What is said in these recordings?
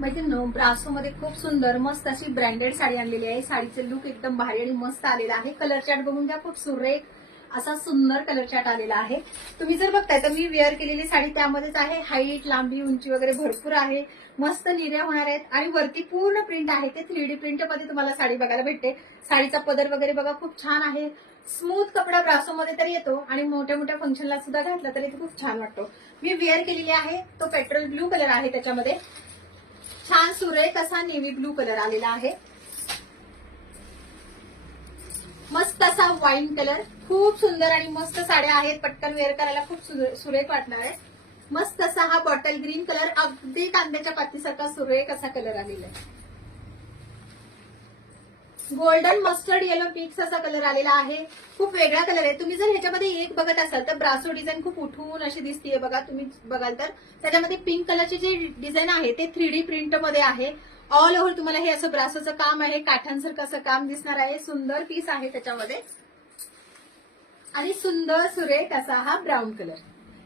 मैत्रिणी, ब्रासो मध्ये खूप सुंदर मस्त अशी ब्रँडेड साडी आणलेली आहे. साडीचे लुक एकदम भारी आणि मस्त आलेला आहे. कलर चार्ट बघून घ्या, खूप सुरेख असा सुंदर कलर चार्ट आलेला आहे. तुम्ही जर बघताय तर मी वेअर केलेली साडी त्यामध्येच आहे. हाईट, लांबी, उंची वगैरे भरपूर आहे. मस्त निर्या होणार आहेत आणि वरती पूर्ण प्रिंट आहे ते 3D प्रिंट मध्ये तुम्हाला साडी बघायला भेटते. साडीचा पदर वगैरे बघा खूप छान आहे. स्मूथ कपडा ब्रासो मध्ये तर येतो आणि मोठ्या मोठ्या फंक्शनला सुद्धा घातला तरी तो खूप छान वाटतो. मी वेअर केलेली आहे. तो पेट्रोल ब्लू कलर आहे. त्याच्यामध्ये छान सुरेख असा नेव्ही ब्लू कलर आलेला आहे. मस्त असा वाईन कलर, खूप सुंदर आणि मस्त साड्या आहेत. पटकन वेअर करायला खूप सुरेख वाटणार आहे. मस्त असा हा बॉटल ग्रीन कलर, अगदी कांद्याच्या पातीसारखा सुरेख असा कलर आलेला आहे. गोल्डन मस्टर्ड येलो मिक्स असा कलर आलेला आहे. खूप वेगळा कलर आहे. तुम्ही जर ह्याच्यामध्ये एक बघत असाल तर ब्रासो डिझाईन खूप उठून अशी दिसतीये बघा. तुम्ही बघाल तर त्याच्यामध्ये पिंक कलरची जे डिझाईन आहे ते 3D प्रिंट मध्ये आहे. ऑल ओव्हर तुम्हाला हे असं ब्रासोचं काम आहे. काठांसारखं असं काम दिसणार आहे. सुंदर पीस आहे त्याच्यामध्ये आणि सुंदर सुरेख असा हा ब्राऊन कलर.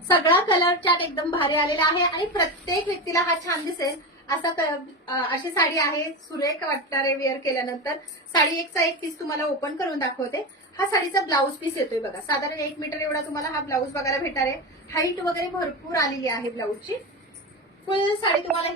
सगळा कलर चार्ट एकदम भारी आलेला आहे आणि प्रत्येक व्यक्तीला हा छान दिसेल असा अशी साडी आहे. सुरेख वाटणार आहे वेअर केल्यानंतर. साडी एकचा एक पीस तुम्हाला ओपन करून दाखवते. हा साडीचा ब्लाऊज पीस येतोय बघा. साधारण 1 मीटर एवढा तुम्हाला हा ब्लाऊज बघायला भेटणार आहे. हाईट वगैरे भरपूर आलेली आहे ब्लाऊजची. फुल साडी तुम्हाला